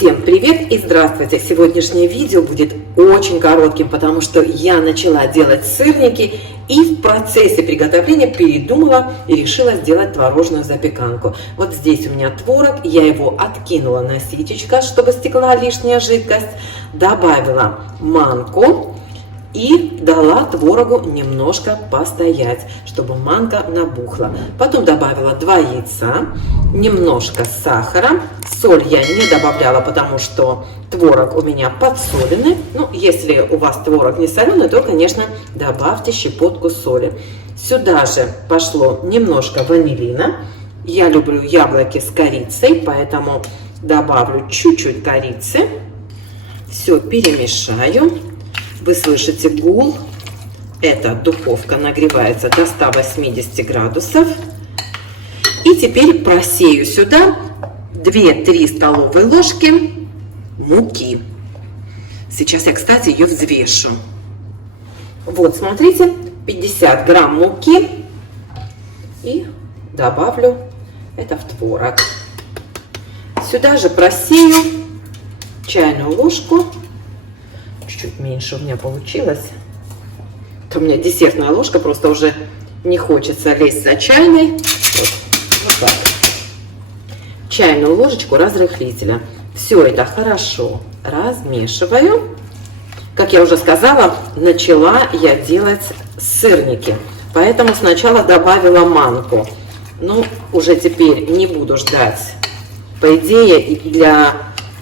Всем привет и здравствуйте! Сегодняшнее видео будет очень коротким, потому что я начала делать сырники и в процессе приготовления передумала и решила сделать творожную запеканку. Вот здесь у меня творог, я его откинула на ситечко, чтобы стекла лишняя жидкость, добавила манку и дала творогу немножко постоять, чтобы манка набухла. Потом добавила 2 яйца, немножко сахара. Соль я не добавляла, потому что творог у меня подсоленный. Ну, если у вас творог не соленый, то, конечно, добавьте щепотку соли. Сюда же пошло немножко ванилина. Я люблю яблоки с корицей, поэтому добавлю чуть-чуть корицы. Все перемешаю. Вы слышите гул. Эта духовка нагревается до 180 градусов. И теперь просею сюда 2-3 столовые ложки муки. Сейчас я, кстати, ее взвешу. Вот, смотрите, 50 грамм муки. И добавлю это в творог. Сюда же просею чайную ложку. Чуть меньше у меня получилось. Это у меня десертная ложка, просто уже не хочется лезть за чайной. Вот так. Чайную ложечку разрыхлителя. Все это хорошо размешиваю. Как я уже сказала, начала я делать сырники. Поэтому сначала добавила манку. Ну, уже теперь не буду ждать. По идее, для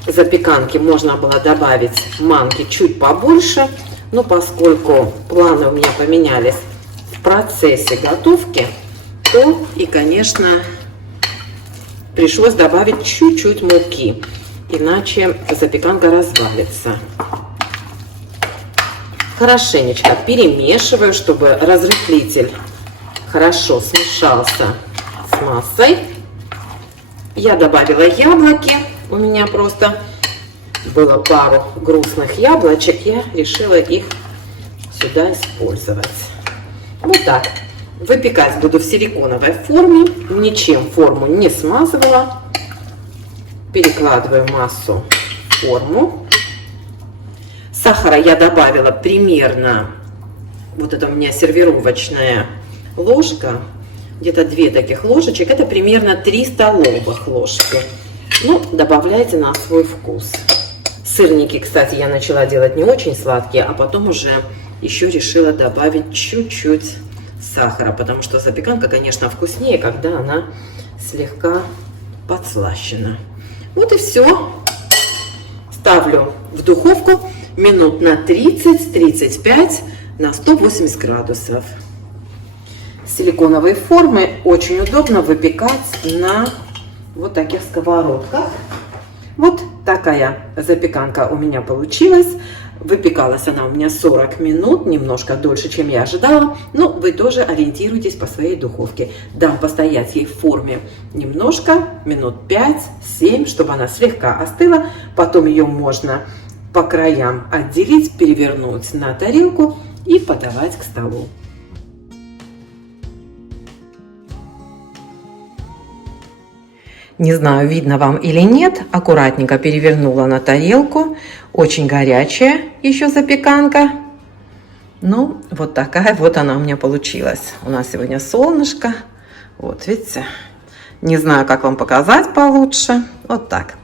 запеканки можно было добавить манки чуть побольше, но поскольку планы у меня поменялись в процессе готовки, то и, конечно, пришлось добавить чуть-чуть муки, иначе запеканка развалится. Хорошенечко перемешиваю, чтобы разрыхлитель хорошо смешался с массой. Я добавила яблоки. У меня просто было пару грустных яблочек, я решила их сюда использовать. Вот так. Выпекать буду в силиконовой форме, ничем форму не смазывала. Перекладываю массу в форму. Сахара я добавила примерно, вот это у меня сервировочная ложка, где-то 2 таких ложечек, это примерно 3 столовых ложки. Ну, добавляйте на свой вкус. Сырники, кстати, я начала делать не очень сладкие, а потом уже еще решила добавить чуть-чуть сахара, потому что запеканка, конечно, вкуснее, когда она слегка подслащена. Вот и все. Ставлю в духовку минут на 30-35 на 180 градусов. Силиконовые формы очень удобно выпекать на вот таких сковородках. Вот такая запеканка у меня получилась. Выпекалась она у меня 40 минут, немножко дольше, чем я ожидала. Но вы тоже ориентируйтесь по своей духовке. Дам постоять ей в форме немножко, минут 5-7, чтобы она слегка остыла. Потом ее можно по краям отделить, перевернуть на тарелку и подавать к столу. Не знаю, видно вам или нет, аккуратненько перевернула на тарелку. Очень горячая еще запеканка. Ну, вот такая вот она у меня получилась. У нас сегодня солнышко. Вот, видите? Не знаю, как вам показать получше. Вот так.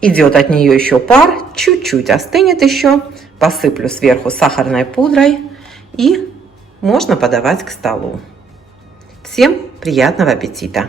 Идет от нее еще пар. Чуть-чуть остынет еще. Посыплю сверху сахарной пудрой. И можно подавать к столу. Всем приятного аппетита!